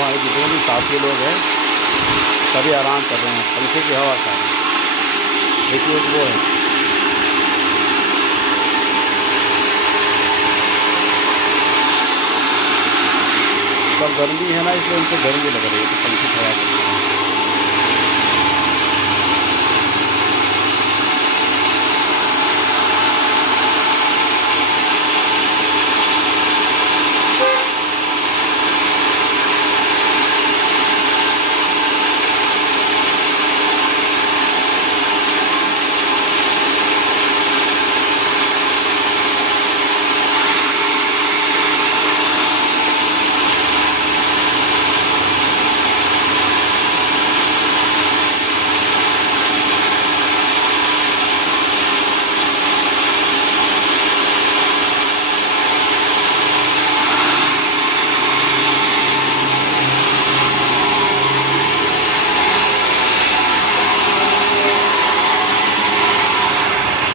हमारे जितने भी साथी लोग हैं सभी आराम कर रहे हैं, पंखे की हवा खा रहे हैं। देखिए एक वो है, सब गर्मी है ना, इसलिए उनको गर्मी लग रही है तो पंखे की हवा कर रहे हैं।